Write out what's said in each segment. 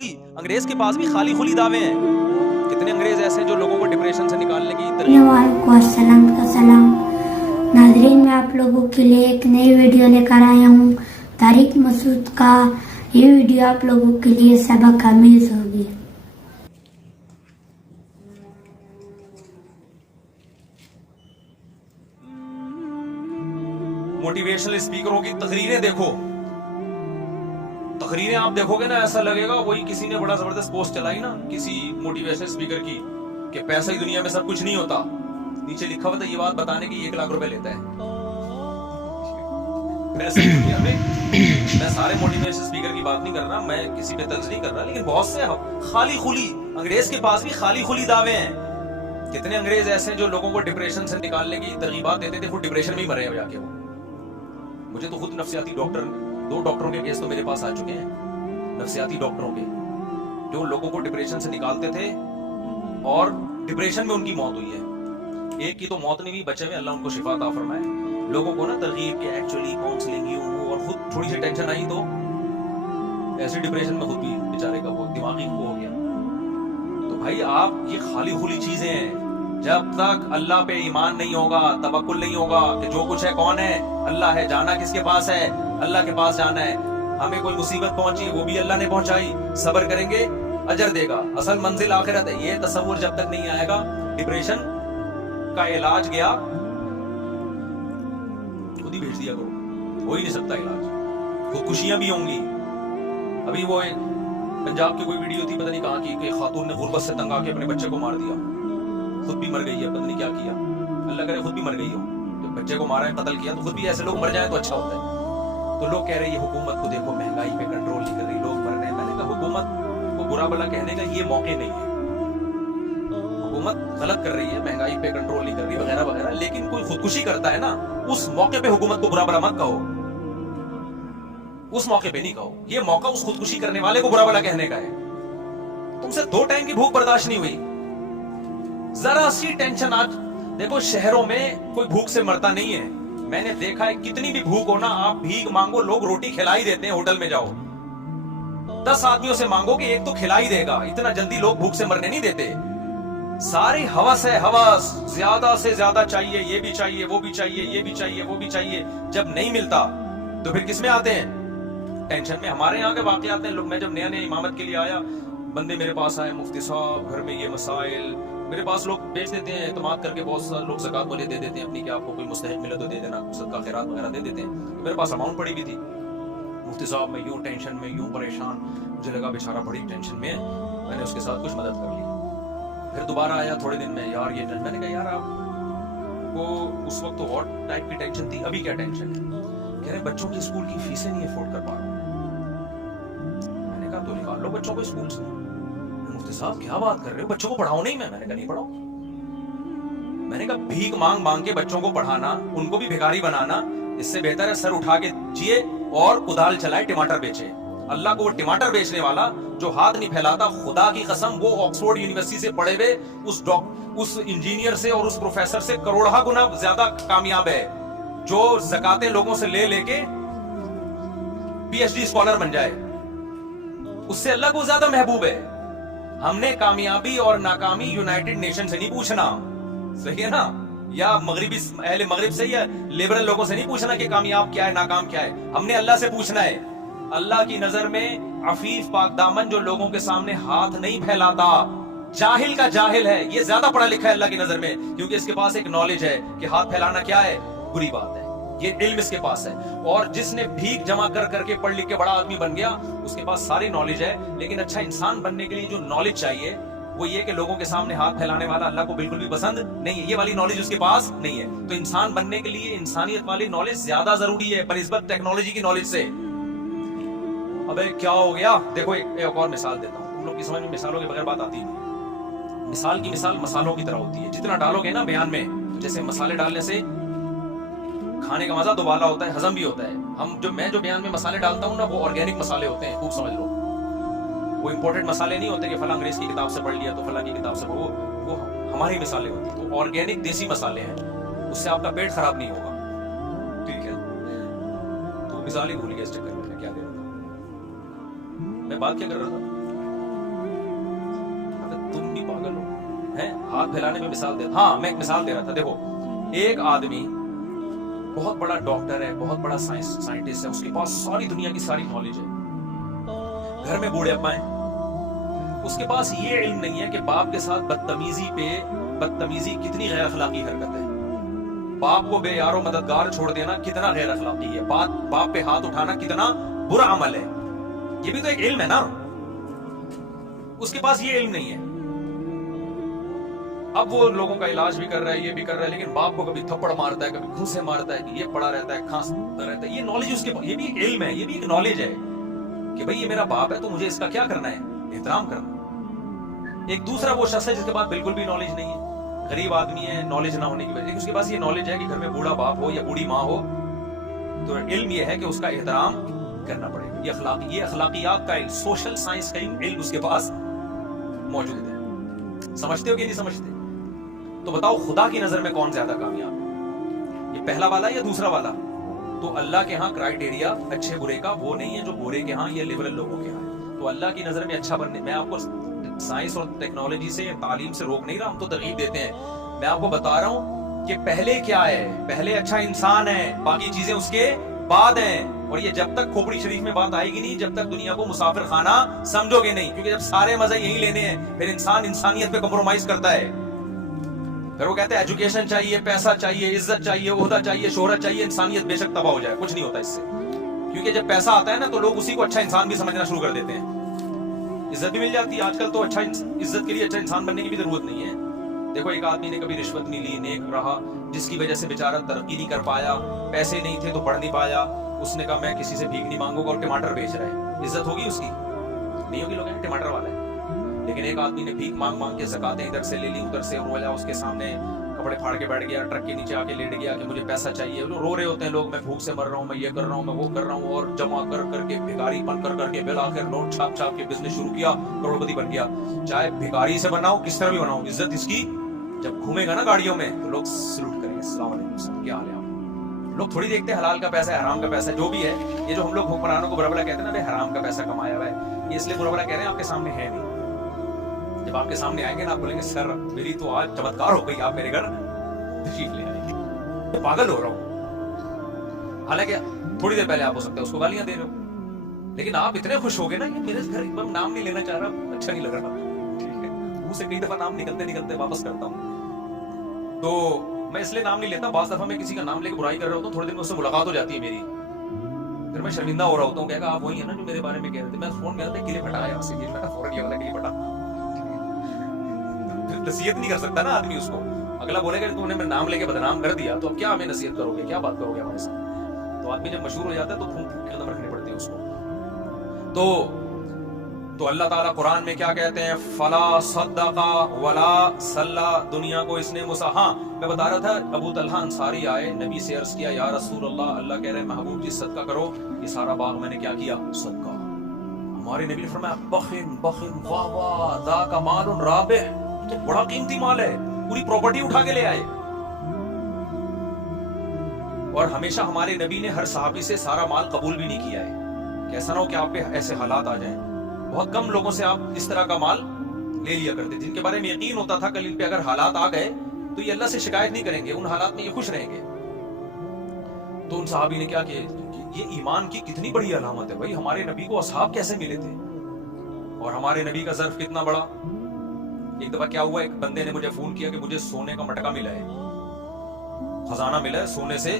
انگریز کے پاس بھی خالی خلی دعوے ہیں. کتنے انگریز ایسے ہیں جو لوگوں کو ڈپریشن سے نکالنے کی السلام کا سلام. ناظرین، میں آپ لوگوں کے لیے ایک نئی ویڈیو لے کر آیا ہوں. طارق مسعود کا یہ ویڈیو آپ لوگوں کے لیے سبق آمیز ہوگی. موٹیویشنل اسپیکروں کی تقریریں دیکھو. تقریریں آپ دیکھو گے نا، ایسا لگے گا وہی کسی نے بڑا زبردست پوسٹ چلائی نا کسی موٹیویشنل اسپیکر کی کہ پیسہ ہی دنیا میں سب کچھ نہیں ہوتا. نیچے لکھا ہوا تھا یہ بات بتانے کی 1 لاکھ روپے لیتا ہے. پیسہ ہی دنیا میں. میں سارے موٹیویشنل اسپیکر کی بات نہیں کر رہا، میں کسی پہ طنز نہیں کر رہا، لیکن بہت سے خالی خلی انگریز کے پاس بھی خالی خلی دعوے ہیں. کتنے انگریز ایسے ہیں جو لوگوں کو ڈپریشن سے نکالنے کی ترغیبات دیتے تھے، خود ڈپریشن میں ہی مرے جا کے. مجھے تو خود نفسیاتی ڈاکٹر 2 ڈاکٹروں کے کیس تو میرے پاس آ چکے ہیں، نفسیاتی ڈاکٹروں کے، جو لوگوں کو ڈپریشن سے نکالتے تھے اور ڈپریشن میں ان کی موت ہوئی ہے. ایک کی تو موت نہیں ہوئی، بچے میں اللہ ان کو شفا عطا فرمائے. لوگوں کو نا ترغیب کہ ایکچولی کاؤنسلنگ یوں ہو، اور خود تھوڑی سی ٹینشن آئی تو ایسے ڈپریشن میں خود بھی بیچارے کا وہ دماغی وہ ہو گیا. تو بھائی آپ یہ خالی خلی چیزیں ہیں. جب تک اللہ پہ ایمان نہیں ہوگا، توکل نہیں ہوگا کہ جو کچھ ہے کون ہے؟ اللہ ہے. جانا کس کے پاس ہے؟ اللہ کے پاس جانا ہے. ہمیں کوئی مصیبت پہنچی وہ بھی اللہ نے پہنچائی، صبر کریں گے اجر دے گا. اصل منزل آخرت ہے. یہ تصور جب تک نہیں آئے گا، ڈپریشن کا علاج گیا خود ہی بھیج دیا کرو، ہو ہی نہیں سکتا علاج. خودکشیاں بھی ہوں گی. ابھی وہ ایک پنجاب کی کوئی ویڈیو تھی، پتہ نہیں کہاں کی، کہ خاتون نے غربت سے تنگ آ کے اپنے بچے کو مار دیا، خود بھی مر گئی ہے. پتہ نہیں کیا کیا، اللہ کرے خود بھی مر گئی ہو. جب بچے کو مارا ہے، قتل کیا، تو خود بھی ایسے لوگ مر جائیں تو اچھا ہوتا ہے. تو لوگ کہہ رہے ہیں یہ حکومت کو دیکھو مہنگائی پہ کنٹرول نہیں کر رہی، لوگ مر رہے ہیں. میں نے کہا حکومت کو برا بھلا کہنے کا یہ موقع نہیں ہے. حکومت غلط کر رہی ہے، مہنگائی پہ کنٹرول نہیں کر رہی وغیرہ وغیرہ، لیکن کوئی خودکشی کرتا ہے نا، اس موقع پہ حکومت کو برا بھلا مت کہو. اس موقع پہ نہیں کہو. یہ موقع اس خودکشی کرنے والے کو برا بھلا کہنے کا ہے. تم سے 2 ٹائم کی بھوک برداشت نہیں ہوئی، ذرا سی ٹینشن. آج دیکھو شہروں میں کوئی بھوک سے مرتا نہیں ہے. میں نے دیکھا ہے کتنی بھی بھوک ہو نا، آپ بھیک مانگو، لوگ روٹی کھلا ہی دیتے ہیں. ہوٹل میں جاؤ 10 آدمیوں سے مانگو کہ ایک تو کھلا ہی دے گا. اتنا جلدی لوگ بھوک سے مرنے نہیں دیتے. ساری ہوس ہے، ہوس زیادہ سے زیادہ چاہیے، یہ بھی چاہیے، وہ بھی چاہیے، یہ بھی چاہیے، وہ بھی چاہیے. جب نہیں ملتا تو پھر کس میں آتے ہیں؟ ٹینشن میں. ہمارے یہاں کے واقعات ہیں. لوگ، میں جب نیا نیا امامت کے لیے آیا، بندے میرے پاس آئے، مفتی صاحب گھر میں یہ مسائل. میرے پاس لوگ بیچ دیتے ہیں اعتماد کر کے، بہت سارے لوگ زکات والے دے دیتے ہیں اپنی، کہ آپ کو کوئی مستحق ملے تو دے دینا، صدقہ خیرات وغیرہ دے دیتے ہیں. میرے پاس اماؤنٹ پڑی بھی تھی. مفتی صاحب میں یوں ٹینشن میں، یوں پریشان. مجھے لگا بیچارہ بڑی ٹینشن میں ہے. میں نے اس کے ساتھ کچھ مدد کر لی. پھر دوبارہ آیا تھوڑے دن میں، یار یہ ٹینشن. میں نے کہا یار آپ کو اس وقت تو اور ٹائپ کی ٹینشن تھی، ابھی کیا ٹینشن ہے؟ کہہ رہے بچوں کی اسکول کی فیسیں نہیں افورڈ کر پا رہا. میں نے کہا تو نکال لو بچوں کو اسکول سے. مفتی صاحب کیا بات کر رہے ہو، بچوں کو پڑھاؤ نہیں؟ میں نے کہا نہیں پڑھاؤ. میں نے کہا بھیک مانگ مانگ کے بچوں کو پڑھانا، ان کو بھی بھکاری بنانا، اس سے بہتر ہے سر اٹھا کے جیے اور کدال چلائے ٹماٹر بیچے. اللہ کو وہ ٹماٹر بیچنے والا جو ہاتھ نہیں پھیلاتا، خدا کی قسم وہ آکسفورڈ یونیورسٹی سے پڑھے ہوئے اس انجینئر سے اور اس پروفیسر سے کروڑہ گنا زیادہ کامیاب ہے، جو زکاتیں لوگوں سے لے لے کے پی ایچ ڈی اسکالر بن جائے. اس سے اللہ کو زیادہ محبوب ہے. ہم نے کامیابی اور ناکامی یونائٹڈ نیشن سے نہیں پوچھنا، صحیح ہے نا، یا مغربی اہل مغرب سے یا لیبرل لوگوں سے نہیں پوچھنا کہ کامیاب کیا ہے ناکام کیا ہے. ہم نے اللہ سے پوچھنا ہے. اللہ کی نظر میں عفیف پاک دامن جو لوگوں کے سامنے ہاتھ نہیں پھیلاتا، جاہل کا جاہل ہے، یہ زیادہ پڑھا لکھا ہے اللہ کی نظر میں، کیونکہ اس کے پاس ایک نالج ہے کہ ہاتھ پھیلانا کیا ہے، بری بات ہے. یہ علم اس کے پاس ہے. اور جس نے بھیک جمع کر کر کے پڑھ لکھ کے بڑا آدمی بن گیا، اس کے پاس ساری نالج ہے. لیکن اچھا انسان بننے کے لیے جو نالج چاہیے وہ یہ کہ لوگوں کے سامنے ہاتھ پھیلانے والا اللہ کو بالکل بھی پسند نہیں ہے. یہ والی نالج اس کے پاس نہیں ہے. تو انسان بننے کے لیے انسانیت والی نالج زیادہ ضروری ہے بنسبت ٹیکنالوجی کی نالج سے. ابے کیا ہو گیا؟ دیکھو ایک اور مثال دیتا ہوں. تم لوگ کی سمجھ میں مثالوں کے بغیر بات آتی نہیں. مثال کی مثال مسالوں کی طرح ہوتی ہے. جتنا ڈالو گے نا بیان میں، جیسے مسالے ڈالنے سے کھانے کا مزہ دوبالا ہوتا ہے، ہضم بھی ہوتا ہے. میں جو بیان میں مسالے ڈالتا ہوں نا، وہ آرگینک مسالے ہوتے ہیں، خوب سمجھ لو. وہ امپورٹڈ مسالے نہیں ہوتے کہ فلاں انگریز کی کتاب سے پڑھ لیا تو فلاں کی کتاب سے پڑھو. وہ ہماری مثالیں ہوتی ہیں. وہ آرگینک دیسی مسالے ہیں، اس سے آپ کا پیٹ خراب نہیں ہوگا. ٹھیک ہے؟ تو مثال ہی بھول گیا اس چکر میں کیا دے رہا تھا. میں بات کیا کر رہا تھا؟ تم بھی پاگل ہو ہیں؟ ہاتھ پھیلانے میں مثال دے. ہاں میں ایک مثال دے رہا تھا. دیکھو ایک آدمی بہت بڑا ڈاکٹر ہے, بہت بڑا سائنٹسٹ ہے, اس کے پاس ساری دنیا کی ساری نالج ہے, گھر میں بوڑھے ابا ہیں, اس کے پاس یہ علم نہیں ہے کہ باپ کے ساتھ بدتمیزی کتنی غیر اخلاقی حرکت ہے, باپ کو بے یار و مددگار چھوڑ دینا کتنا غیر اخلاقی ہے, باپ پہ ہاتھ اٹھانا کتنا برا عمل ہے. یہ بھی تو ایک علم ہے نا. اس کے پاس یہ علم نہیں ہے. اب وہ لوگوں کا علاج بھی کر رہا ہے, یہ بھی کر رہا ہے, لیکن باپ کو کبھی تھپڑ مارتا ہے, کبھی گھوسے مارتا ہے, کہ یہ پڑا رہتا ہے, کھانستا رہتا ہے. یہ نالج اس کے پاس, یہ بھی ایک علم ہے, یہ بھی ایک نالج ہے کہ بھئی یہ میرا باپ ہے تو مجھے اس کا کیا کرنا ہے, احترام کرنا. ایک دوسرا وہ شخص ہے جس کے پاس بالکل بھی نالج نہیں ہے, غریب آدمی ہے, نالج نہ ہونے کی وجہ سے اس کے پاس یہ نالج ہے کہ گھر میں بوڑھا باپ ہو یا بوڑھی ماں ہو تو علم یہ ہے کہ اس کا احترام کرنا پڑے گا. یہ اخلاقیات کا علم, سوشل سائنس کا علم اس کے پاس موجود ہے. سمجھتے ہو کہ نہیں سمجھتے؟ تو بتاؤ خدا کی نظر میں کون زیادہ کامیاب ہے, یہ پہلا والا یا دوسرا والا؟ تو اللہ کے ہاں کرائیٹیریا اچھے برے کا وہ نہیں ہے جو برے کے ہاں یا لبرل لوگوں کے ہاں ہے. تو اللہ کی نظر میں اچھا بننے, میں آپ کو سائنس اور ٹیکنالوجی سے یا تعلیم سے روک نہیں رہا, ہم تو ترغیب دیتے ہیں. میں آپ کو بتا رہا ہوں کہ پہلے کیا ہے, پہلے اچھا انسان ہے, باقی چیزیں اس کے بعد ہیں. اور یہ جب تک کھوپڑی شریف میں بات آئے گی نہیں, جب تک دنیا کو مسافر خانہ سمجھو گے نہیں, کیونکہ جب سارے مزے یہی لینے ہیں پھر انسان انسانیت پہ کمپرومائز کرتا ہے. پھر وہ کہتے ہیں ایجوکیشن چاہیے, پیسہ چاہیے, عزت چاہیے, عہدہ چاہیے, شہرت چاہیے, انسانیت بے شک تباہ ہو جائے, کچھ نہیں ہوتا اس سے. کیونکہ جب پیسہ آتا ہے نا تو لوگ اسی کو اچھا انسان بھی سمجھنا شروع کر دیتے ہیں, عزت بھی مل جاتی ہے. آج کل تو اچھا عزت کے لیے اچھا انسان بننے کی بھی ضرورت نہیں ہے. دیکھو ایک آدمی نے کبھی رشوت نہیں لی, نیک رہا, جس کی وجہ سے بیچارہ ترقی نہیں کر پایا, پیسے نہیں تھے تو پڑھ نہیں پایا, اس نے کہا میں کسی سے بھیک نہیں مانگوں گا, اور ٹماٹر بیچ رہا ہے. عزت ہوگی اس کی؟ نہیں ہوگی. لوگ ہیں ٹماٹر والا ہے. لیکن ایک آدمی نے بھیک مانگ کے زکاتیں ادھر سے لے لی, ادھر سے, اور اس کے سامنے کپڑے پھاڑ کے بیٹھ گیا, ٹرک کے نیچے آ کے لیٹ گیا کہ مجھے پیسہ چاہیے. رو رہے ہوتے ہیں لوگ, میں بھوک سے مر رہا ہوں, میں یہ کر رہا ہوں, میں وہ کر رہا ہوں, اور جمع کر کے بھکاری پن کر کے بالآخر نوٹ چھاپ کے بزنس شروع کیا, کروڑپتی بن گیا. چاہے بھکاری سے بناؤ, کس طرح بھی بناؤ, عزت اس کی جب گھومے گا نا گاڑیوں میں تو لوگ سلوٹ کریں گے, السلام علیکم, کیا حال ہے آپ. لوگ تھوڑی دیکھتے ہیں حلال کا پیسہ ہے, حرام کا پیسہ ہے, جو بھی ہے. یہ جو ہم لوگ حکمرانوں کو برا بلا کہتے ہیں نا, بھائی حرام کا پیسہ کمایا ہوا ہے, یہ اس لیے برا بلا کہہ رہے ہیں, آپ کے سامنے ہے نہیں. جب آپ کے سامنے آئیں گے نا, آپ بولیں گے سر میری تو آج چمتکار ہو گئی, آپ میرے گھر تشریف لے آئیں گے, پاگل ہو رہا ہوں. حالانکہ تھوڑی دیر پہلے آپ ہو سکتا ہے اس کو گالیاں دے رہے ہو, لیکن آپ اتنے خوش ہو گئے نا کہ میرے گھر نام نہیں لینا چاہ رہا, اچھا نہیں لگ رہا, ٹھیک ہے, منہ سے کئی دفعہ نام نکلتے واپس کرتا ہوں. تو میں اس لیے نام نہیں لیتا. بعض دفعہ میں کسی کا نام لے کے برائی کر رہا ہوتا ہوں, تھوڑے دن میں اس سے ملاقات ہو جاتی ہے میری, پھر میں شرمندہ ہو رہا ہوتا ہوں, کہے گا آپ وہی ہیں نا جو میرے بارے میں کہہ رہے تھے. میں فون میں آتا ہے کلے پھٹا یہاں سے, یہ فوراً یہ والا کلے پھٹا. نصیحت نہیں کر سکتا نا آدمی اس کو, اگلا بولے گا تو نے نام لے کے بدنام کر دیا, تو اب کیا ہمیں نصیحت کرو گے, کیا بات کرو گے ہمارے ساتھ. تو آدمی جب مشہور ہو جاتا ہے تو پھونک کے قدم رکھنے پڑتے ہیں اس کو. تو اللہ تعالیٰ قرآن میں کیا کہتے ہیں, فلا صدقا ولا صلی. دنیا کو اس نے ہاں میں بتا رہا تھا, ابو طلحہ انصاری آئے, نبی سے عرض کیا یا رسول اللہ, اللہ کہہ رہے محبوب جی صدقہ کرو, یہ سارا باغ میں نے کیا کیا, صدقہ. ہمارے نبی نے فرمایا بخن واہ واہ ذاک مال رابح, تو بڑا قیمتی مال ہے, پوری پراپرٹی اٹھا کے لے آئے. اور ہمیشہ ہمارے نبی نے ہر صحابی سے سارا مال قبول بھی نہیں کیا ہے, کہ ایسا نہ ہو کہ آپ پہ ایسے حالات آ جائیں. بہت کم لوگوں سے آپ اس طرح کا مال لے لیا کرتے جن کے بارے میں یقین ہوتا تھا کل ان پہ اگر حالات آ گئے تو یہ اللہ سے شکایت نہیں کریں گے, ان حالات میں یہ خوش رہیں گے. تو ان صحابی نے کیا کہ یہ ایمان کی کتنی بڑی علامت ہے بھائی, ہمارے نبی کو اصحاب کیسے ملے تھے, اور ہمارے نبی کا ظرف کتنا بڑا. ایک دفعہ کیا ہوا, ایک بندے نے مجھے فون کیا کہ مجھے سونے کا مٹکا ملا ہے, خزانہ ملا ہے سونے سے,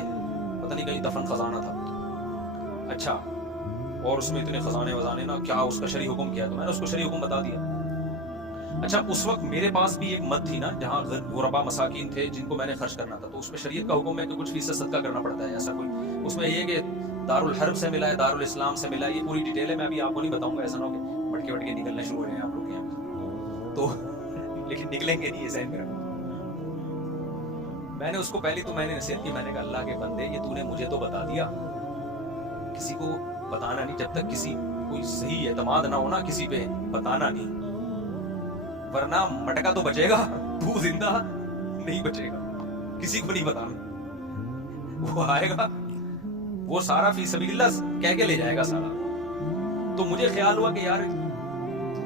پتہ نہیں کہیں دفن خزانہ تھا. اچھا, اور اس میں اتنے خزانے وزانے نا, کیا اس کا شرعی حکم کیا, تو میں نے اس کو شرعی حکم بتا دیا. اچھا اس وقت میرے پاس بھی ایک مد تھی نا جہاں غربا مساکین تھے جن کو میں نے خرچ کرنا تھا, تو اس میں شریعت کا حکم ہے کہ کچھ فیصد صدقہ کرنا پڑتا ہے. ایسا کوئی اس میں یہ کہ دارالحرب سے ملا ہے, دارالاسلام سے ملا ہے, یہ پوری ڈیٹیل ہے, میں ابھی آپ کو نہیں بتاؤں گا, ایسا نہ ہو کہ مٹکے وٹکے نکلنے شروع ہو رہے ہیں آپ لوگ کے یہاں, تو لیکن نکلیں گے نہیں, یہ ذہن میں رکھو. میں نے اس کو پہلی تو میں نے نصیحت کی, میں نے کہا اللہ کے بندے یہ تو نے مجھے تو بتا دیا, کسی کو بتانا نہیں, جب تک کسی کوئی صحیح اعتماد نہ ہونا کسی پہ بتانا نہیں, ورنہ مٹکا تو بچے گا, تو زندہ نہیں بچے گا. کسی کو نہیں بتانا, وہ آئے گا وہ سارا فی سبیل اللہ کہہ کے لے جائے گا سارا. تو مجھے خیال ہوا کہ یار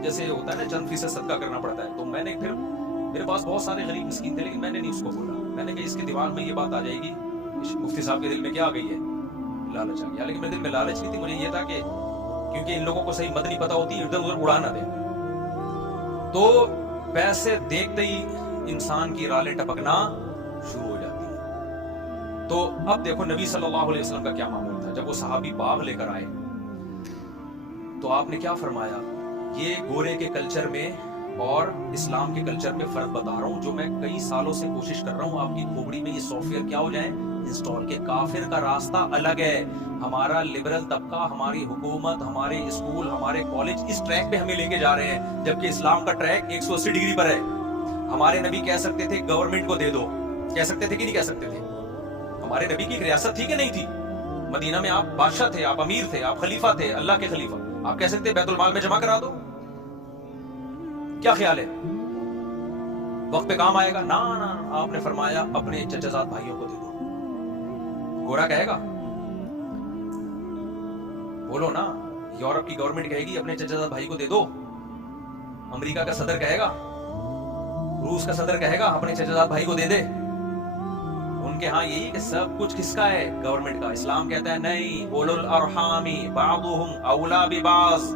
جیسے ہوتا ہے نا چند فیصد صدقہ کرنا پڑتا ہے. تو میں نے پھر میرے پاس بہت سارے غریب مسکین تھے لیکن میں نے نہیں اس کو بولا. میں نے کہا اس کے دماغ میں یہ بات آ جائے گی, مفتی صاحب کے دل میں کیا آ گئی ہے, لالچ آ گیا. لیکن میرے دل میں لالچ نہیں تھی, مجھے یہ تھا کہ کیونکہ ان لوگوں کو صحیح مد نہیں پتا ہوتی, ادھر ادھر اڑا نہ دیں. تو پیسے دیکھتے ہی انسان کی رالیں ٹپکنا شروع ہو جاتی ہیں. تو اب دیکھو نبی صلی اللہ علیہ وسلم کا کیا معمول تھا. جب وہ صحابی باغ لے کر آئے تو آپ نے کیا فرمایا, یہ گورے کے کلچر میں اور اسلام کے کلچر میں فرق بتا رہا ہوں جو میں کئی سالوں سے کوشش کر رہا ہوں آپ کی کھوپڑی میں یہ سافٹ ویئر کیا ہو جائے انسٹال. کے کافر کا راستہ الگ ہے, ہمارا لبرل طبقہ, ہماری حکومت, ہمارے اسکول, ہمارے کالج اس ٹریک پہ ہمیں لے کے جا رہے ہیں, جبکہ اسلام کا ٹریک 180 ڈگری پر ہے. ہمارے نبی کہہ سکتے تھے گورنمنٹ کو دے دو, کہہ سکتے تھے کہ نہیں کہہ سکتے تھے. ہمارے نبی کی ایک ریاست تھی کہ نہیں تھی, مدینہ میں آپ بادشاہ تھے, آپ امیر تھے, آپ خلیفہ تھے, اللہ کے خلیفہ. آپ کہہ سکتے بیت المال میں جمع کرا دو. کیا خیال ہے وقت پہ کام آئے گا؟ نا نا, آپ نے فرمایا اپنے چچا زاد بھائیوں کو دے دو. گورا کہے گا؟ بولو نا. یورپ کی گورنمنٹ کہے گی اپنے چچا زاد بھائی کو دے دو. امریکہ کا صدر کہے گا, روس کا صدر کہے گا اپنے چچا زاد بھائی کو دے دے. ان کے ہاں یہی کہ سب کچھ کس کا ہے؟ گورنمنٹ کا. اسلام کہتا ہے نہیں, اولو الارحام بعضهم اولا ببعض,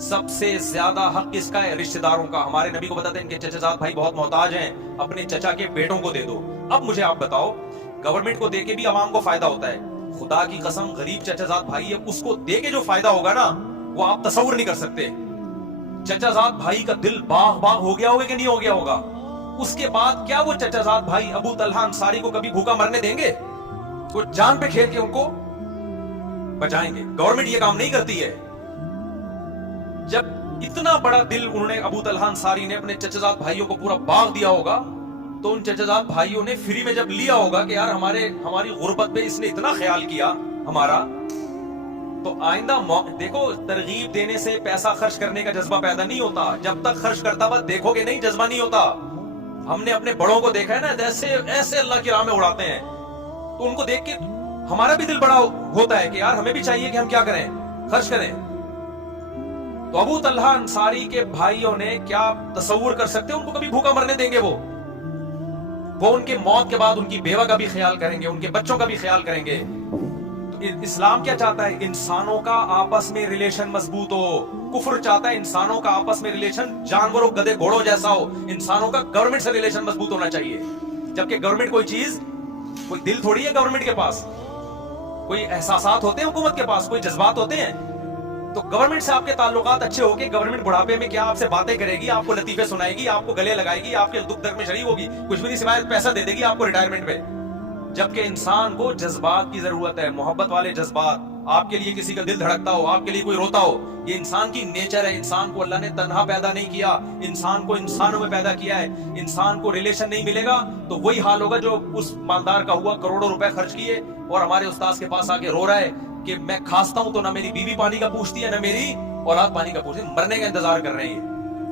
سب سے زیادہ حق کس کا ہے؟ رشتہ داروں کا. ہمارے نبی کو بتاتے ہیں ان کے چچا زاد بھائی بہت محتاج ہیں, اپنے چچا کے بیٹوں کو دے دو. اب مجھے آپ بتاؤ, گورنمنٹ کو دے کے بھی عوام کو فائدہ ہوتا ہے. خدا کی قسم غریب چچا زاد بھائی ہے, اس کو دے کے جو فائدہ ہوگا نا وہ آپ تصور نہیں کر سکتے. چچا زاد بھائی کا دل باغ باغ ہو گیا ہوگا کہ نہیں ہو گیا ہوگا. اس کے بعد کیا وہ چچا زاد بھائی ابو طلحہ انصاری کو کبھی بھوکا مرنے دیں گے؟ وہ جان پہ کھیل کے ان کو بچائیں گے. گورنمنٹ یہ کام نہیں کرتی ہے. جب اتنا بڑا دل انہوں نے ابو طلحہ انصاری نے اپنے چچا زاد بھائیوں کو پورا باغ دیا ہوگا, تو ان چچا زاد بھائیوں نے فری میں جب لیا ہوگا کہ یار ہماری غربت پہ اس نے اتنا خیال کیا ہمارا, تو آئندہ دیکھو ترغیب دینے سے پیسہ خرچ کرنے کا جذبہ پیدا نہیں ہوتا. جب تک خرچ کرتا ہوا دیکھو گے نہیں, جذبہ نہیں ہوتا. ہم نے اپنے بڑوں کو دیکھا ہے نا ایسے اللہ کی راہ میں اڑاتے ہیں, تو ان کو دیکھ کے ہمارا بھی دل بڑا ہوتا ہے کہ یار ہمیں بھی چاہیے کہ ہم کیا کریں, خرچ کریں. تو ابو طلحہ انصاری کے بھائیوں نے کیا تصور کر سکتے ان کو کبھی بھوکا مرنے دیں گے؟ وہ ان کے موت کے بعد ان کی بیوہ کا بھی خیال کریں گے, ان کے بچوں کا بھی خیال کریں گے. تو اسلام کیا چاہتا ہے؟ انسانوں کا آپس میں ریلیشن مضبوط ہو. کفر چاہتا ہے انسانوں کا آپس میں ریلیشن جانوروں گدے گھوڑوں جیسا ہو. انسانوں کا گورنمنٹ سے ریلیشن مضبوط ہونا چاہیے. جبکہ گورنمنٹ کوئی چیز, کوئی دل تھوڑی ہے گورنمنٹ کے پاس, کوئی احساسات ہوتے ہیں حکومت کے پاس, کوئی جذبات ہوتے ہیں. تو گورنمنٹ سے آپ کے تعلقات اچھے ہو کے گورنمنٹ بڑھاپے میں کیا آپ سے باتیں کرے گی, آپ کو لطیفے سنائے گی, آپ کو گلے لگائے گی, آپ کے دکھ درد میں شریک ہوگی, کچھ بھی نہیں سوائے پیسہ دے دے گی آپ کو ریٹائرمنٹ پہ. جبکہ انسان کو جذبات کی ضرورت ہے, محبت والے جذبات. آپ کے لیے کسی کا دل دھڑکتا ہو, آپ کے لیے کوئی روتا ہو, یہ انسان کی نیچر ہے. انسان کو اللہ نے تنہا پیدا نہیں کیا, انسان کو انسانوں میں پیدا کیا ہے. انسان کو ریلیشن نہیں ملے گا تو وہی حال ہوگا جو اس مالدار کا ہوا, کروڑوں روپے خرچ کیے اور ہمارے استاذ کے پاس آ کے رو رہا ہے کہ میں کھانستا ہوں تو نہ میری بیوی پانی کا پوچھتی ہے, نہ میری اولاد پانی کا پوچھتی ہے. مرنے کا انتظار کر رہے ہیں.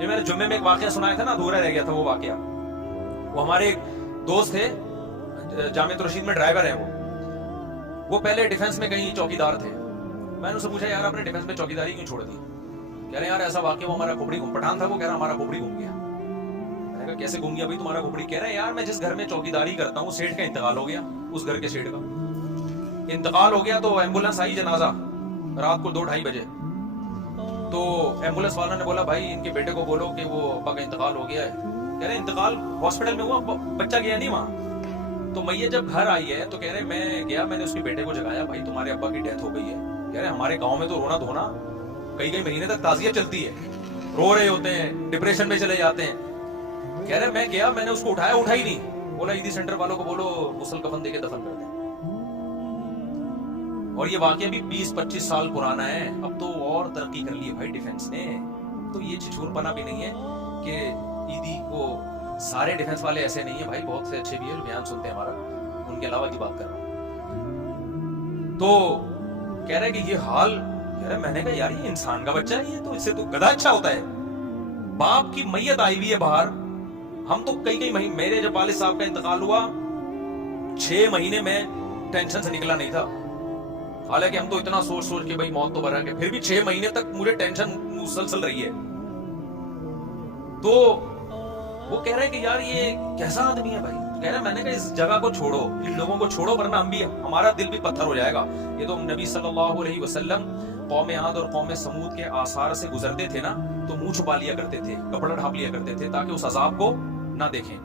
یہ میں نے جمعے میں ایک واقعہ سنایا تھا نا, ادھورا رہ گیا تھا وہ واقعہ. وہ ہمارے ایک دوست تھے, جامعہ رشید میں ڈرائیور ہیں. وہ پہلے ڈیفنس میں کہیں چوکیدار تھے. میں نے ان سے پوچھا یار آپ نے ڈیفنس میں چوکیداری کیوں چھوڑ دی؟ کہہ رہے یار ایسا واقعہ, وہ ہمارا کھوپڑی پٹھان تھا, وہ کہہ رہا ہمارا کھوپڑی گھوم گیا. میں نے کہا کیسے گھوم گیا بھائی تمہارا کھوپڑی؟ کہہ رہے یار میں جس گھر میں چوکیداری کرتا ہوں سیٹھ کا انتقال ہو گیا, اس گھر کے سیٹھ کا انتقال ہو گیا, تو ایمبولینس آئی جنازہ رات کو 2-2:30 بجے. تو ایمبولینس والوں نے بولا بھائی ان کے بیٹے کو بولو کہ وہ ابا کا انتقال ہو گیا ہے. کہہ رہے انتقال ہاسپٹل میں ہوا, بچہ گیا نہیں وہاں. تو میت جب گھر آئی ہے تو کہہ رہے میں گیا, میں نے اس کے بیٹے کو جگایا, بھائی تمہارے ابا کی ڈیتھ ہو گئی ہے. کہہ رہے ہمارے گاؤں میں تو رونا دھونا کئی مہینے تک تعزیت چلتی ہے, رو رہے ہوتے ہیں, ڈپریشن میں چلے جاتے ہیں. کہہ رہے میں گیا, میں نے اس کو اٹھایا, اٹھا ہی نہیں. بولا عیدی سینٹر والوں کو بولو غسل کفن دے کے دفن کر دیں. اور یہ واقعہ بھی 20-25 سال پرانا ہے. اب تو اور ترقی کر لی ہے بھائی ڈیفنس نے. تو یہ چھچور پنا بھی نہیں ہے کہ عیدی کو سارے ڈیفنس والے ایسے نہیں ہیں بھائی, بہت سے اچھے بھی ہیں, بیان سنتے ہیں ہمارا, ان کے علاوہ کی بات کر رہا ہوں. تو کہہ رہے کہ یہ حال, کہہ رہے میں نے کہا یار یہ انسان کا بچہ ہے, یہ تو اس سے تو گدھا اچھا ہوتا ہے. باپ کی میت آئی ہوئی ہے باہر, ہم تو کئی مہینے, میرے جب والد صاحب کا انتقال ہوا 6 مہینے میں ٹینشن سے نکلا نہیں تھا. حالانکہ ہم تو اتنا سوچ کے بھائی موت تو برا ہے, پھر بھی 6 مہینے تک مجھے ٹینشن مسلسل رہی ہے. تو وہ کہہ رہے ہیں کہ یار یہ کیسا آدمی ہے بھائی. کہہ رہے ہیں میں نے کہا اس جگہ کو چھوڑو, ان لوگوں کو چھوڑو, ورنہ ہم بھی, ہمارا دل بھی پتھر ہو جائے گا. یہ تو نبی صلی اللہ علیہ وسلم قوم عاد اور قوم سمود کے آثار سے گزرتے تھے نا, تو منہ چھپا لیا کرتے تھے, کپڑا ڈھانپ لیا کرتے تھے تاکہ اس عذاب کو نہ دیکھیں.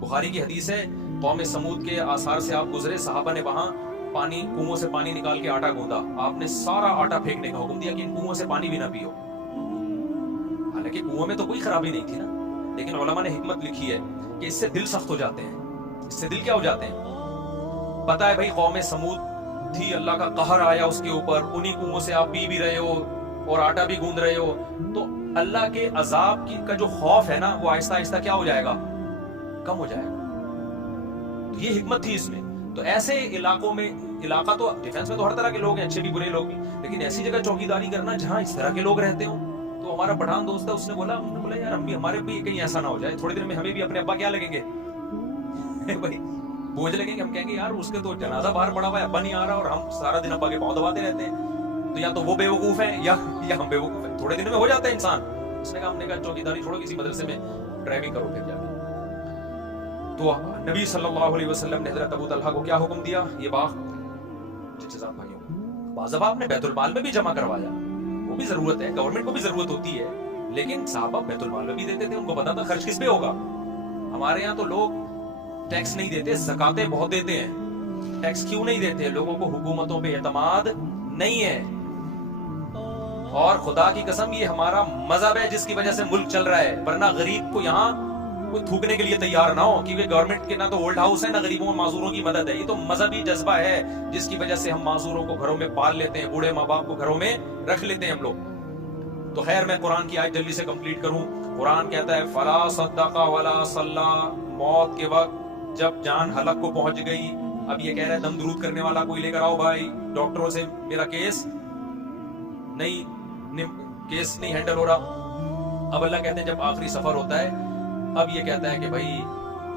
بخاری کی حدیث ہے, قوم سمود کے آثار سے آپ گزرے, صحابہ نے وہاں پانی, کنووں سے پانی نکال کے آٹا گوندا, آپ نے سارا آٹا پھینکنے کا حکم دیا کہ ان کنووں سے پانی بھی نہ پیو. حالانکہ کنووں میں تو کوئی خرابی نہیں تھی نا, لیکن علماء نے حکمت لکھی ہے کہ اس سے دل سخت ہو جاتے ہیں. اس سے دل کیا ہو جاتے ہیں؟ پتا ہے بھائی قوم سمود تھی, اللہ کا قہر آیا اس کے اوپر, انہی کنووں سے آپ پی بھی رہے ہو اور آٹا بھی گوند رہے ہو, تو اللہ کے عذاب کی کا جو خوف ہے نا وہ آہستہ آہستہ کیا ہو جائے گا, کم ہو جائے گا. تو یہ حکمت تھی اس میں. تو ایسے علاقوں میں, علاقہ تو ڈیفنس میں تو ہر طرح کے لوگ ہیں, اچھے بھی برے لوگ بھی, لیکن ایسی جگہ چوکیداری کرنا جہاں اس طرح کے لوگ رہتے ہوں. تو ہمارا پٹھان دوست ہے, اس نے بولا یار ہم بھی, ہمارے بھی کہیں ایسا نہ ہو جائے, تھوڑی دیر میں ہمیں بھی اپنے ابا کیا لگیں گے بھائی, بوجھ لگیں گے. ہم کہیں گے یار اس کے تو جنازہ باہر پڑا ہوا ہے, ابا نہیں آ رہا, اور ہم سارا دن ابا کے پاؤں دباتے رہتے ہیں. تو یا تو وہ بے وقوف ہیں یا ہم بے وقوف ہیں, تھوڑے دن میں ہو جاتا ہے انسان. اس نے کہا, ہم نے کہا چوکیداری چھوڑو, کسی مدرسے میں ڈرائیونگ کرو پھر جا کے. تو نبی صلی اللہ علیہ وسلم نے حضرت ابو طلحہ کو کیا حکم دیا, یہ باغ بھائیوں, بعض دفعہ آپ نے بیت المال میں بھی جمع کروایا, وہ بھی ضرورت ہے, گورنمنٹ کو بھی ضرورت ہوتی ہے, لیکن صحابہ بیت المال میں بھی دیتے تھے, ان کو پتا تھا خرچ کس پہ ہوگا. ہمارے یہاں تو لوگ ٹیکس نہیں دیتے, زکاتیں بہت دیتے ہیں. ٹیکس کیوں نہیں دیتے؟ لوگوں کو حکومتوں پہ اعتماد نہیں ہے. اور خدا کی قسم یہ ہمارا مذہب ہے جس کی وجہ سے ملک چل رہا ہے, ورنہ غریب کو یہاں کوئی تھوکنے کے لیے تیار نہ ہو, کیونکہ گورنمنٹ کے نہ تو اولڈ ہاؤس ہے نہ غریبوں اور معذوروں کی مدد ہے. یہ تو مذہبی جذبہ ہے جس کی وجہ سے ہم معذوروں کو گھروں میں پال لیتے ہیں, بوڑھے ماں باپ کو گھروں میں رکھ لیتے ہیں ہم لوگ. تو خیر میں قرآن کی آیت جلدی سے کمپلیٹ کروں. قرآن کہتا ہے فلا صدق ولا صلی, موت کے وقت جب جان حلق کو پہنچ گئی, اب یہ کہہ رہا ہے دم درود کرنے والا کوئی لے کر آؤ بھائی, ڈاکٹروں سے میرا کیس نہیں ہینڈل ہو رہا. اب اللہ کہتے ہیں جب آخری سفر ہوتا ہے, اب یہ کہتا ہے کہ بھائی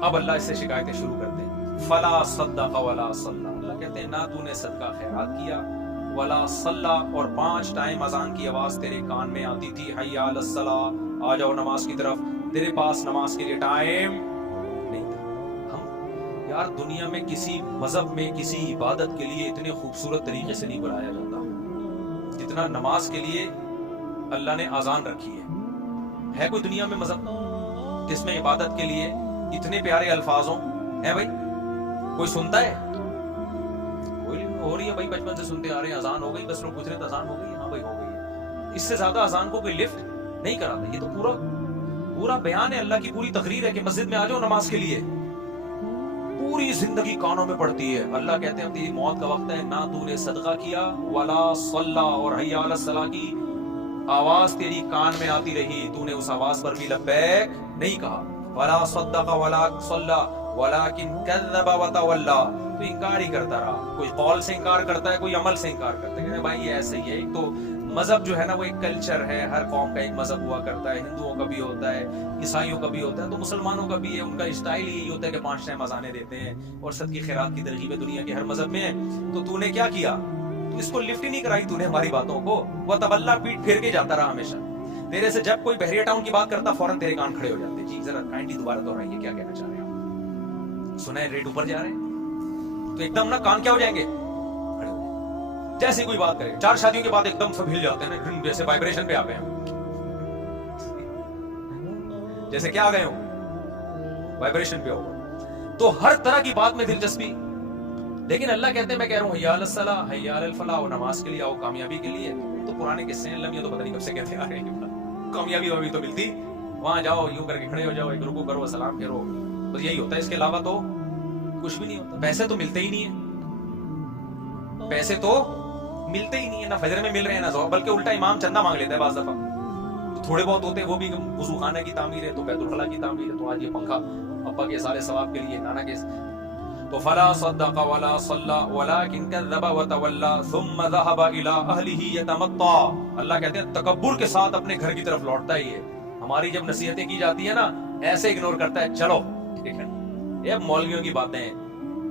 اب اللہ اس سے شکایتیں شروع کرتے ہیں. فلا صدق ولا صلی, اللہ کہتے ہیں نہ تو نے صدقہ خیرات کیا, ولا صلی, اور 5 ٹائم اذان کی آواز تیرے کان میں آتی تھی, حی علی الصلاۃ, آ جاؤ نماز کی طرف, تیرے پاس نماز کے لیے ٹائم نہیں تھا. ہم یار دنیا میں کسی مذہب میں کسی عبادت کے لیے اتنے خوبصورت طریقے سے نہیں بلایا جاتا جتنا نماز کے لیے اللہ نے اذان رکھی ہے. ہے کوئی دنیا میں مذہب جس میں عبادت کے لیے اتنے پیارے الفاظ ہوں؟ ہے بھائی کوئی سنتا ہے؟ کوئی ہو رہی ہے بھائی, بچپن سے سنتے آ رہے ہیں, اذان ہو گئی, بس لوگ پوچھ رہے ہیں اذان ہو گئی, ہاں بھائی ہو گئی ہے. اس سے زیادہ اذان کو کوئی لفٹ نہیں کراتا. یہ تو پورا بیان ہے, اللہ کی پوری تقریر ہے کہ مسجد میں آ جاؤ نماز کے لیے. پوری زندگی کانوں میں پڑتی ہے. اللہ کہتے ہیں تیری موت کا وقت ہے, نہ تو نے صدقہ کیا, ولا صلی, اور حی علی الصلاۃ کی آواز تیری کان میں آتی رہی, تو نے اس آواز پر بھی لبیک نہیں کہا. ولا صدق ولا صلی ولکن کذب وتولی, تو انکار ہی کرتا رہا. کوئی قول سے انکار کرتا ہے, کوئی عمل سے انکار کرتا ہے. کہ بھائی یہ ایسے ہی ہے. ایک تو مذہب جو ہے نا وہ ایک کلچر ہے, ہر قوم کا ایک مذہب ہوا کرتا ہے, ہندوؤں کا بھی ہوتا ہے, عیسائیوں کا بھی ہوتا ہے, تو مسلمانوں کا بھی ہے. ان کا اسٹائل یہی ہوتا ہے کہ 5 ٹائم اذانیں دیتے ہیں اور صدقے خیرات کی ترغیب دنیا کے ہر مذہب میں ہے. تو نے کیا کیا؟ تو اس کو لفٹ ہی نہیں کرائی تو نے ہماری باتوں کو. وہ تبلا پیٹ پھیر کے جاتا رہا ہمیشہ. تیرے سے جب کوئی بحریہ ٹاؤن کی بات کرتا فوراً تیرے کان کھڑے ہو جاتے. جی ذرا کائنڈلی دوبارہ دہرائیے, کیا کہنا چاہ رہے ہیں آپ؟ سنا ہے ریٹ اوپر جا رہے ہیں, تو ایک دم نا کان کیا ہو جائیں گے, کھڑے ہو جائیں. جیسے کوئی بات کرے, 4 شادیوں کے بعد ایک دم سب ہل جاتے ہیں نا, جیسے وائبریشن پہ آ گئے ہیں, جیسے کیا آ گئے ہو, وائبریشن پہ ہو. تو ہر طرح کی بات میں دلچسپی. لیکن اللہ کہتے ہیں میں کہہ رہا ہوں حی علی الصلاۃ, حی علی الفلاح, نماز کے لیے آؤ, کامیابی کے لیے. تو پرانے قصے ہیں, لمحے تو پتہ نہیں کب سے کہتے آ رہے ہیں. کامیابی ابھی تو ملتی, وہاں جاؤ, یوں کر کے کھڑے ہو جاؤ, ایک رکوع کرو, سلام پھیرو, بس یہی ہوتا ہے. اس کے علاوہ تو کچھ بھی نہیں ہوتا. پیسے تو ملتے ہی نہیں ہیں, پیسے تو ملتے ہی نہیں ہیں, نہ فجر میں مل رہے ہیں نہ ظہر, بلکہ الٹا امام چندہ مانگ لیتا ہے بعض دفعہ. تو تھوڑے بہت ہوتے ہیں, وہ بھی وضو خانہ کی تعمیر ہے, تو بیت الخلاء کی تعمیر ہے, تو آج یہ پنکھا ابا کے سارے ثواب کے لیے, نانا کے. تو فلا صدق ولا صلی ولکن کذب وتولی ثم ذهب الى اهله يتمطى. اللہ کہتے ہیں تکبر کے ساتھ اپنے گھر کی طرف لوٹتا ہی ہے. ہماری جب نصیحتیں کی جاتی ہیں نا, ایسے اگنور کرتا ہے, چلو ٹھیک ہے, یہ مولویوں کی باتیں ہیں,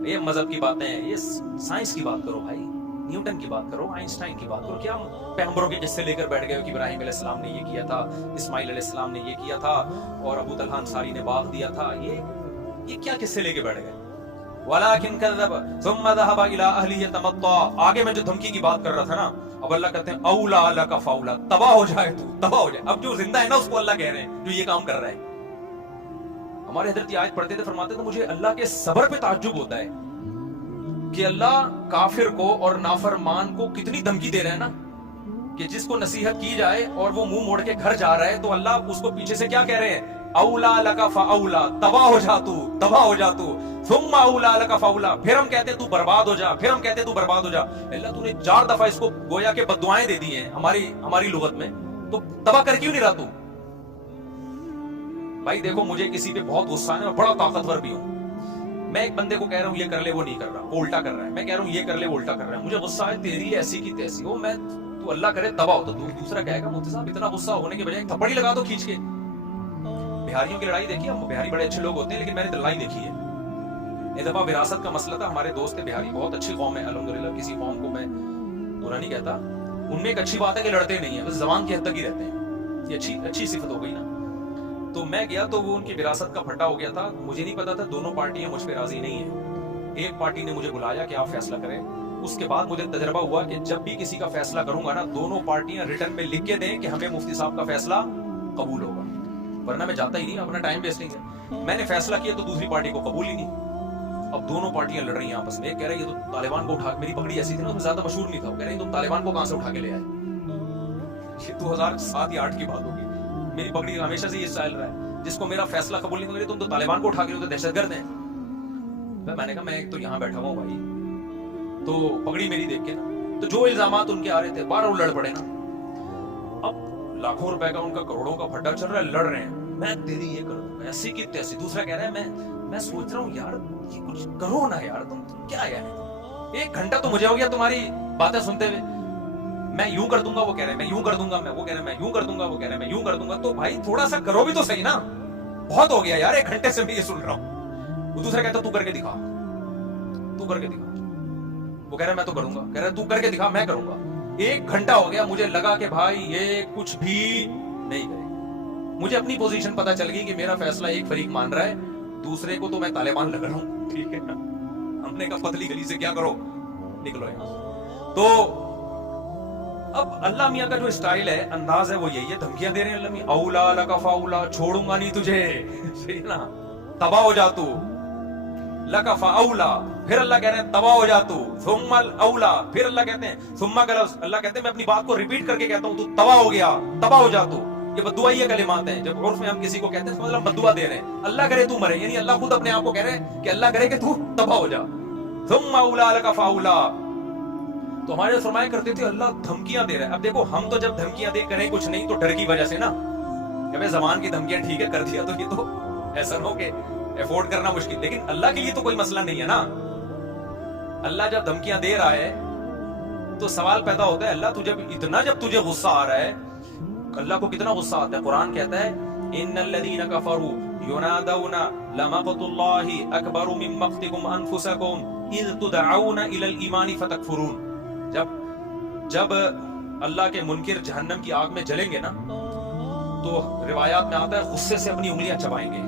یہ مذہب کی باتیں ہیں, یہ سائنس کی بات کرو بھائی. نیوٹن کی بات کرو, آئنسٹائن کی بات کرو, کیا پیغمبروں کے قصے لے کر بیٹھ گئے کہ ابراہیم علیہ السلام نے یہ کیا تھا, اسماعیل علیہ السلام نے یہ کیا تھا, اور ابو طلحہ انصاری نے باغ دیا تھا. یہ کیا قصے لے کے بیٹھ گئے؟ وَلَٰكِن كَذَّبَ ثُمَّ ذَهَبَ إِلَىٰ أَهْلِهِ يَتَمَطَّىٰ. آگے میں جو دھمکی کی بات کر رہا تھا نا, اب اللہ کہتے ہیں اولا لَكَ فَأَوْلَىٰ, تباہ ہو جائے تو, تباہ ہو جائے. اب جو زندہ ہے نا اس کو اللہ کہہ رہے ہیں جو یہ کام کر رہا ہے. ہمارے حضرت آیت پڑھتے تھے, فرماتے تھے مجھے اللہ کے صبر پہ تعجب ہوتا ہے کہ اللہ کافر کو اور نافرمان کو کتنی دھمکی دے رہے ہیں نا, کہ جس کو نصیحت کی جائے اور وہ منہ موڑ کے گھر جا رہا ہے تو اللہ اس کو پیچھے سے کیا کہہ رہے ہیں, اولا لکا فاولا, تباہ ہو جا تو, تباہ ہو جا تو, ثم اولا لکا فاولا, پھر ہم کہتے ہیں تو برباد ہو جا, پھر ہم کہتے ہیں تو برباد ہو جا. اللہ تو نے 4 دفعہ اس کو گویا کہ بددعائیں دے دی ہیں ہماری لغت میں, تو تباہ کر کیوں نہیں رہا تو؟ بھائی دیکھو مجھے کسی پہ بہت غصہ ہے, میں بڑا طاقتور بھی ہوں, میں ایک بندے کو کہہ رہا ہوں یہ کر لے, وہ نہیں کر رہا, وہ الٹا کر رہا ہے, میں کہہ رہا ہوں یہ کر لے, وہ الٹا کر رہا ہے, مجھے غصہ ہے, تیری ایسی کی تیسی ہو, میں تو اللہ کرے تباہ ہو, تو دوسرا کہے گا مفتی صاحب اتنا غصہ ہونے کے بجائے ایک تھپڑ ہی لگا دو کھینچ کے. بہاریوں کی لڑائی دیکھی, ہم بہاری بڑے اچھے لوگ ہوتے ہیں لیکن میں نے لڑائی دیکھی ہے. ایک دفعہ وراثت کا مسئلہ تھا, ہمارے دوست بہاری بہت اچھی قوم ہے الحمدللہ, کسی قوم کو میں برا نہیں کہتا, ان میں ایک اچھی بات ہے کہ لڑتے نہیں ہیں, بس زبان کی حد تک ہی رہتے ہیں, یہ اچھی صفت ہو گئی نا. تو میں گیا تو وہ ان کی وراثت کا پھٹا ہو گیا تھا, مجھے نہیں پتا تھا دونوں پارٹیاں مجھ پہ راضی نہیں ہیں. ایک پارٹی نے مجھے بلایا کہ آپ فیصلہ کریں, اس کے بعد مجھے تجربہ ہوا کہ جب بھی کسی کا فیصلہ کروں گا نا, دونوں پارٹیاں ریٹرن میں لکھ کے دیں کہ ہمیں مفتی صاحب کا فیصلہ قبول ہوگا, ورنہ میں جاتا ہی نہیں, اپنا ٹائم ویسٹ نہیں ہے. میں نے فیصلہ کیا تو دوسری پارٹی کو قبول ہی نہیں. اب دونوں پارٹیاں لڑ رہی ہیں آپس میں, ایک کہہ رہا ہے یہ تو طالبان کو اٹھا, میری پگڑی ایسی تھی نا, زیادہ مشہور نہیں تھا, وہ کہہ رہے ہیں تم طالبان کو کہاں سے اٹھا کے لے آئے, یہ 2007 یا 2008 کی بات ہوگی. میری پگڑی ہمیشہ سے یہ اسٹائل رہا ہے, جس کو میرا فیصلہ قبول نہیں کرے تم تو طالبان کو اٹھا کے لے, تو دہشت گرد ہیں. میں نے کہا میں ایک تو یہاں بیٹھا ہوا ہوں بھائی, تو پگڑی میری دیکھ کے نا, تو جو الزامات ان کے آ رہے تھے 12 لڑ پڑے نا. اب لاکھوں روپے کا ان کا کروڑوں کا پھڈا چل رہا ہے, لڑ رہے ہیں, میں تیری یہ کر دوں ایسی کی تیسی. دوسرا کہہ رہا ہے میں سوچ رہا ہوں یار یہ کچھ کرو نا یار, تم کیا ہے, 1 گھنٹہ تو مجھے ہو گیا تمہاری باتیں سنتے ہوئے. میں یوں کر دوں گا, وہ کہہ رہے ہیں میں یوں کر دوں گا, وہ کہہ رہے ہیں میں یوں کر دوں گا, وہ کہہ رہے ہیں میں یوں کر دوں گا. تو بھائی تھوڑا سا کرو بھی تو صحیح نا, بہت ہو گیا یار 1 گھنٹے سے میں یہ سن رہا ہوں. وہ دوسرا کہتا تو کر کے دکھا, تو کر کے دکھا, وہ کہہ رہا ہے میں تو کروں گا, کہہ رہا ہے تو کر کے دکھا, میں کروں گا. 1 گھنٹہ ہو گیا, مجھے لگا کہ بھائی یہ کچھ بھی نہیں کرے. مجھے اپنی پوزیشن پتا چل گئی کہ میرا فیصلہ ایک فریق مان رہا ہے, دوسرے کو تو میں طالبان لگ رہا ہوں, ٹھیک ہے نا. ہم نے کہا پتلی گلی سے کیا کرو, نکلو یہاں. تو اب اللہ میاں کا جو اسٹائل ہے, انداز ہے, وہ یہی ہے, دھمکیاں دے رہے ہیں اللہ میاں, اولا لکا فاولا, چھوڑوں گا نہیں تجھے, صحیح نا, تباہ ہو جا تو, لکا فاولا, پھر اللہ کہہ رہے ہیں تباہ ہو جا تو, ثم الاولا, پھر اللہ کہتے ہیں ثم کا لفظ, اللہ کہتے ہیں میں اپنی بات کو ریپیٹ کر کے کہتا ہوں, تو تباہ ہو گیا, تباہ ہو جا تو. یہ بددعائی کلمات ہیں, جب عرف میں ہم کسی کو کہتے ہیں اس کا مطلب بددعا دے رہے ہیں, اللہ کرے تو مرے, یعنی اللہ خود اپنے آپ کو کہہ رہے ہیں کہ اللہ کرے کہ تو تباہ ہو جا. ثم اولا لک فاولا. تو ہمارے فرمایا کرتے تھے اللہ دھمکیاں دے رہا ہے. اب دیکھو ہم تو جب دھمکیاں دے کریں کچھ نہیں تو ڈر کی وجہ سے نا, کہ میں زبان کی دھمکیاں ٹھیک ہے کر دیا تو یہ تو ایسا نہ ہو کہ افورڈ کرنا مشکل, لیکن اللہ کے لیے تو کوئی مسئلہ نہیں ہے نا. اللہ جب دھمکیاں دے رہا ہے تو سوال پیدا ہوتا ہے, اللہ جب تجھے غصہ آ رہا ہے, اللہ کو کتنا غصہ آتا ہے. قرآن کہتا ہے ان الذين كفروا ينادون لمقت الله اكبر من مقتكم انفسكم اذ تدعون الى الايمان فتكفرون. جب اللہ کے منکر جہنم کی آگ میں جلیں گے نا, تو روایات میں آتا ہے غصے سے اپنی انگلیاں چبائیں گے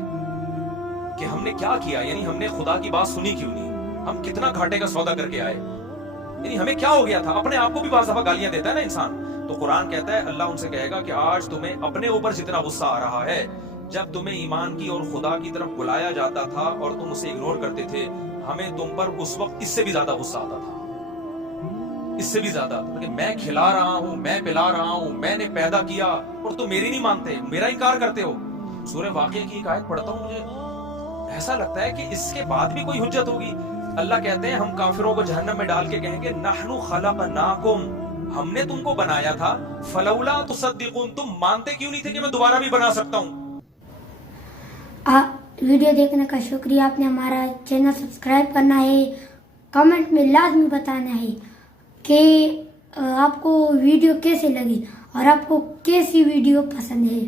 کہ ہم نے کیا کیا, یعنی ہم نے خدا کی بات سنی کیوں نہیں, ہم کتنا گھاٹے کا سودا کر کے آئے, یعنی ہمیں کیا ہو گیا تھا. اپنے آپ کو بھی بعض دفعہ گالیاں دیتا ہے نا انسان. تو قرآن کہتا ہے اللہ ان سے کہے گا کہ آج تمہیں اپنے اوپر جتنا غصہ آ رہا ہے, جب تمہیں ایمان کی اور خدا کی طرف بلایا جاتا تھا اور تم اسے اگنور کرتے تھے, ہمیں تم پر اس وقت اس سے بھی زیادہ غصہ آتا تھا, اس سے بھی زیادہ, کہ میں کھلا رہا ہوں, میں پلا رہا ہوں, میں نے پیدا کیا اور تم میری نہیں مانتے, میرا انکار کرتے ہو. سورہ واقعہ کی ایک آیت پڑھتا ہوں, مجھے ایسا لگتا ہے کہ اس کے بعد بھی کوئی حجت ہوگی. اللہ کہتے ہیں ہم کافروں کو جہنم میں ڈال کے کہیں گے نحن خلقناکم, ہم نے تم کو بنایا تھا, فلولا تصدقون, تم مانتے کیوں نہیں تھے کہ میں دوبارہ بھی بنا سکتا ہوں. ویڈیو دیکھنے کا شکریہ. آپ نے ہمارا چینل سبسکرائب کرنا ہے, کمنٹ میں لازمی بتانا ہے کہ آپ کو ویڈیو کیسے لگی اور آپ کو کیسی ویڈیو پسند ہے.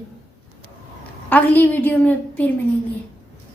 اگلی ویڈیو میں پھر ملیں گے.